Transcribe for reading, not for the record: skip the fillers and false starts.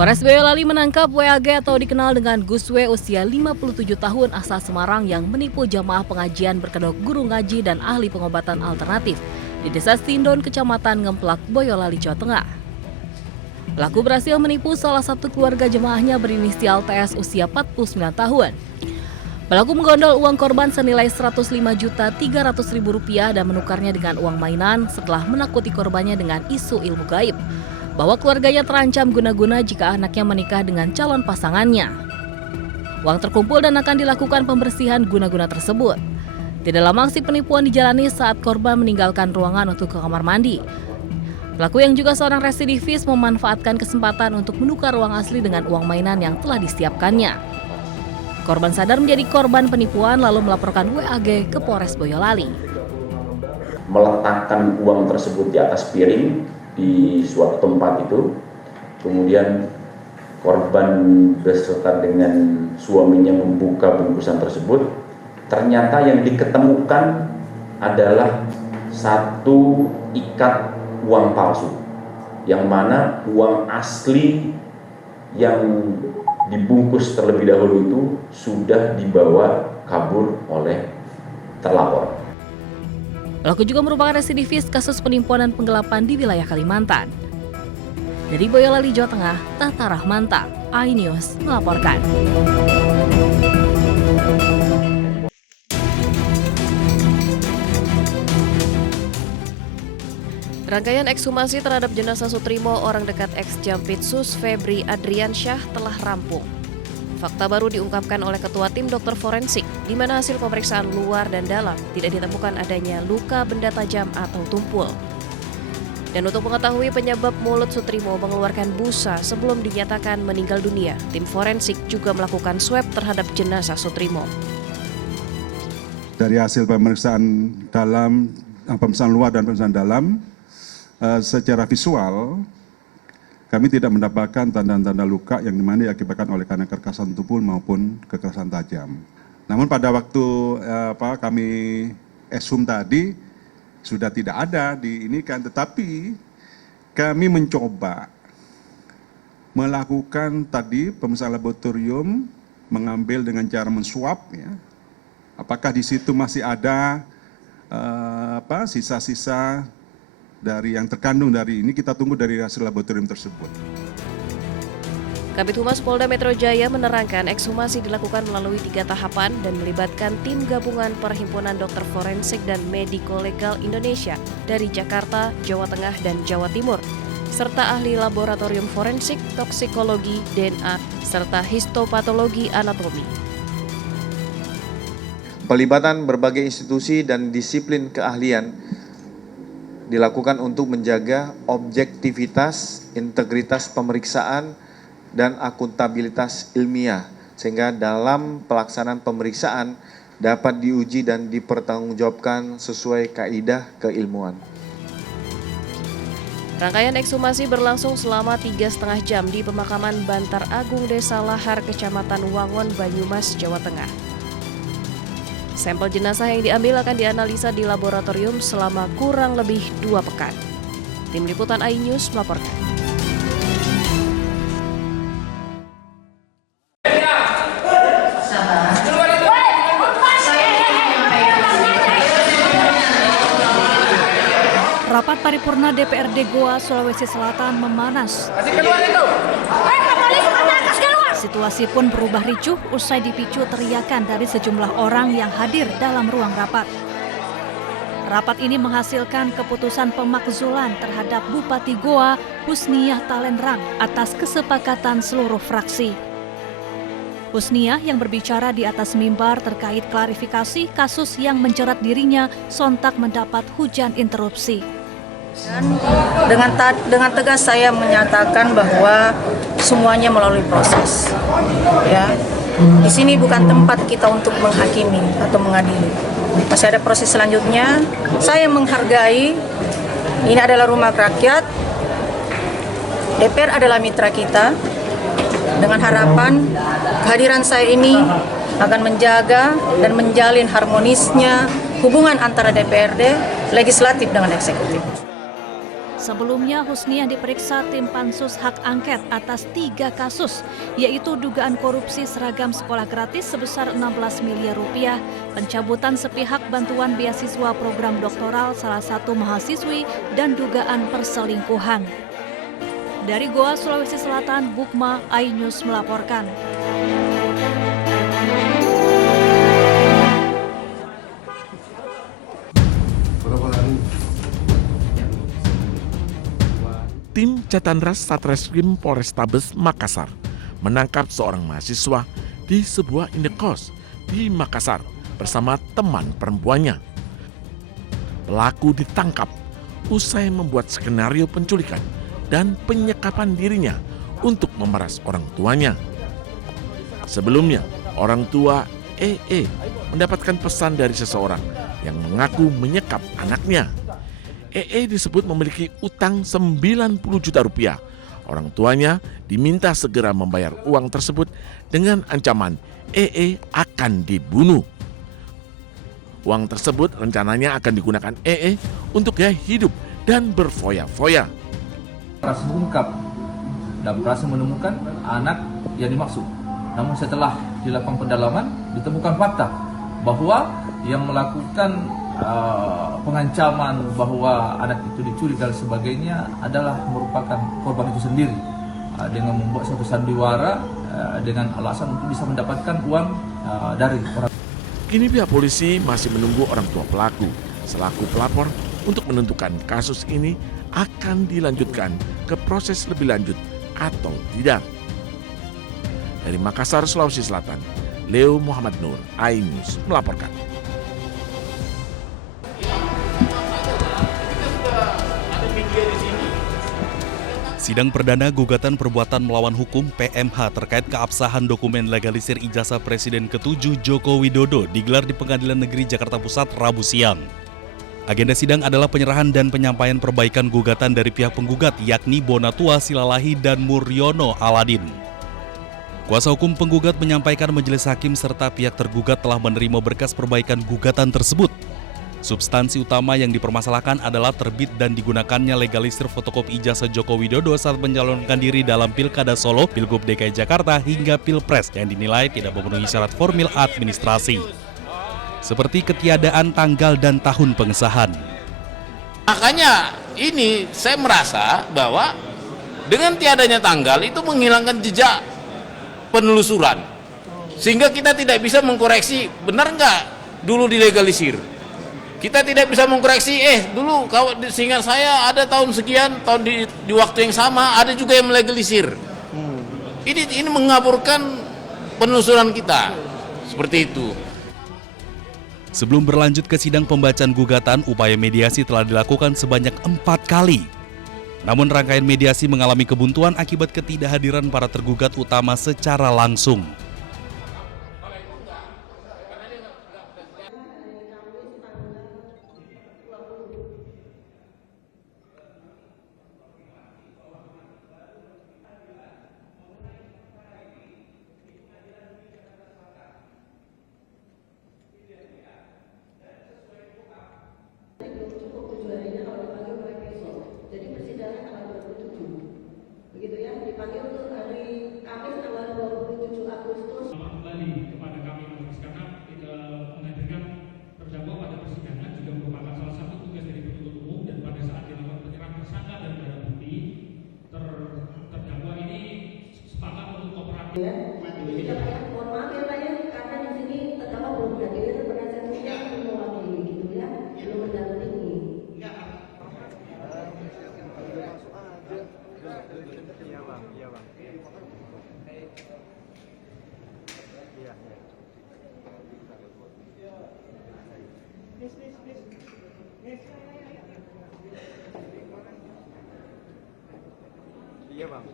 Polres Boyolali menangkap WAG atau dikenal dengan Gus W usia 57 tahun asal Semarang yang menipu jamaah pengajian berkedok guru ngaji dan ahli pengobatan alternatif di Desa Sindon, Kecamatan Ngemplak, Boyolali, Jawa Tengah. Pelaku berhasil menipu salah satu keluarga jemaahnya berinisial TS usia 49 tahun. Pelaku menggondol uang korban senilai Rp105.300.000 dan menukarnya dengan uang mainan setelah menakuti korbannya dengan isu ilmu gaib bahwa keluarganya terancam guna-guna jika anaknya menikah dengan calon pasangannya. Uang terkumpul dan akan dilakukan pembersihan guna-guna tersebut. Tidak lama aksi penipuan dijalani saat korban meninggalkan ruangan untuk ke kamar mandi. Pelaku yang juga seorang residivis memanfaatkan kesempatan untuk menukar uang asli dengan uang mainan yang telah disiapkannya. Korban sadar menjadi korban penipuan lalu melaporkan WAG ke Polres Boyolali. Meletakkan uang tersebut di atas piring di suatu tempat itu, kemudian korban beserta dengan suaminya membuka bungkusan tersebut. Ternyata yang diketemukan adalah satu ikat uang palsu, yang mana uang asli yang dibungkus terlebih dahulu itu sudah dibawa kabur oleh terlapor. Pelaku juga merupakan residivis kasus penipuan dan penggelapan di wilayah Kalimantan. Dari Boyolali, Jawa Tengah, Tata Rahmanta, iNews melaporkan. Rangkaian ekshumasi terhadap jenazah Sutrimo, orang dekat ex-Jampitsus Febri Adriansyah, telah rampung. Fakta baru diungkapkan oleh Ketua Tim Dokter Forensik, di mana hasil pemeriksaan luar dan dalam tidak ditemukan adanya luka benda tajam atau tumpul. Dan untuk mengetahui penyebab mulut Sutrimo mengeluarkan busa sebelum dinyatakan meninggal dunia, tim forensik juga melakukan swab terhadap jenazah Sutrimo. Dari hasil pemeriksaan dalam, pemeriksaan luar dan pemeriksaan dalam, secara visual, kami tidak mendapatkan tanda-tanda luka yang dimana diakibatkan oleh karena kekerasan tumpul maupun kekerasan tajam. Namun pada waktu kami ekshum tadi sudah tidak ada di ini kan, tetapi kami mencoba melakukan tadi pemeriksaan laboratorium, mengambil dengan cara mensuap, ya. Apakah di situ masih ada sisa-sisa dari yang terkandung dari ini, kita tunggu dari hasil laboratorium tersebut. Kabid Humas Polda Metro Jaya menerangkan ekshumasi dilakukan melalui 3 tahapan dan melibatkan tim gabungan Perhimpunan Dokter Forensik dan Mediko Legal Indonesia dari Jakarta, Jawa Tengah, dan Jawa Timur, serta ahli laboratorium forensik, toksikologi, DNA, serta histopatologi anatomi. Pelibatan berbagai institusi dan disiplin keahlian dilakukan untuk menjaga objektivitas, integritas pemeriksaan, dan akuntabilitas ilmiah, sehingga dalam pelaksanaan pemeriksaan dapat diuji dan dipertanggungjawabkan sesuai kaidah keilmuan. Rangkaian ekshumasi berlangsung selama 3,5 jam di pemakaman Bantar Agung Desa Lahar, Kecamatan Wangon, Banyumas, Jawa Tengah. Sampel jenazah yang diambil akan dianalisa di laboratorium selama kurang lebih 2 pekan. Tim Liputan iNews melaporkan. Rapat paripurna DPRD Goa, Sulawesi Selatan memanas. Situasi pun berubah ricuh usai dipicu teriakan dari sejumlah orang yang hadir dalam ruang rapat. Rapat ini menghasilkan keputusan pemakzulan terhadap Bupati Goa, Husniyah Talenrang, atas kesepakatan seluruh fraksi. Husniyah yang berbicara di atas mimbar terkait klarifikasi kasus yang menjerat dirinya sontak mendapat hujan interupsi. Dengan tegas saya menyatakan bahwa semuanya melalui proses. Ya, di sini bukan tempat kita untuk menghakimi atau mengadili. Masih ada proses selanjutnya. Saya menghargai, ini adalah rumah rakyat. DPR adalah mitra kita. Dengan harapan kehadiran saya ini akan menjaga dan menjalin harmonisnya hubungan antara DPRD, legislatif dengan eksekutif. Sebelumnya, Husniah diperiksa tim Pansus Hak Angket atas 3 kasus, yaitu dugaan korupsi seragam sekolah gratis sebesar 16 miliar rupiah, pencabutan sepihak bantuan beasiswa program doktoral salah satu mahasiswi, dan dugaan perselingkuhan. Dari Goa, Sulawesi Selatan, Bukma, iNews melaporkan. Tim Catanras Satreskrim Polrestabes Makassar menangkap seorang mahasiswa di sebuah indekos di Makassar bersama teman perempuannya. Pelaku ditangkap usai membuat skenario penculikan dan penyekapan dirinya untuk memeras orang tuanya. Sebelumnya, orang tua EE mendapatkan pesan dari seseorang yang mengaku menyekap anaknya. EE disebut memiliki utang 90 juta rupiah. Orang tuanya diminta segera membayar uang tersebut dengan ancaman EE akan dibunuh. Uang tersebut rencananya akan digunakan EE untuk gaya hidup dan berfoya-foya. Berhasil mengungkap dan berhasil menemukan anak yang dimaksud. Namun setelah dilakukan pendalaman, ditemukan fakta bahwa yang melakukan pengancaman bahwa anak itu diculik dan sebagainya adalah merupakan korban itu sendiri, dengan membuat satu sandiwara dengan alasan untuk bisa mendapatkan uang dari orang. Kini pihak polisi masih menunggu orang tua pelaku selaku pelapor untuk menentukan kasus ini akan dilanjutkan ke proses lebih lanjut atau tidak. Dari Makassar, Sulawesi Selatan, Leo Muhammad Nur, iNews melaporkan. Sidang perdana gugatan perbuatan melawan hukum PMH terkait keabsahan dokumen legalisir ijazah Presiden ke-7 Joko Widodo digelar di Pengadilan Negeri Jakarta Pusat Rabu siang. Agenda sidang adalah penyerahan dan penyampaian perbaikan gugatan dari pihak penggugat yakni Bonatua Silalahi dan Muryono Aladin. Kuasa hukum penggugat menyampaikan majelis hakim serta pihak tergugat telah menerima berkas perbaikan gugatan tersebut. Substansi utama yang dipermasalahkan adalah terbit dan digunakannya legalisir fotokopi ijazah Joko Widodo saat mencalonkan diri dalam Pilkada Solo, Pilgub DKI Jakarta hingga Pilpres yang dinilai tidak memenuhi syarat formil administrasi, seperti ketiadaan tanggal dan tahun pengesahan. Makanya ini saya merasa bahwa dengan tiadanya tanggal itu menghilangkan jejak penelusuran, sehingga kita tidak bisa mengkoreksi benar nggak dulu dilegalisir. Kita tidak bisa mengkoreksi, dulu kalau seingat saya ada tahun sekian, tahun di waktu yang sama ada juga yang melegalisir. Ini mengaburkan penelusuran kita, seperti itu. Sebelum berlanjut ke sidang pembacaan gugatan, upaya mediasi telah dilakukan sebanyak 4 kali. Namun rangkaian mediasi mengalami kebuntuan akibat ketidakhadiran para tergugat utama secara langsung. Iya bang.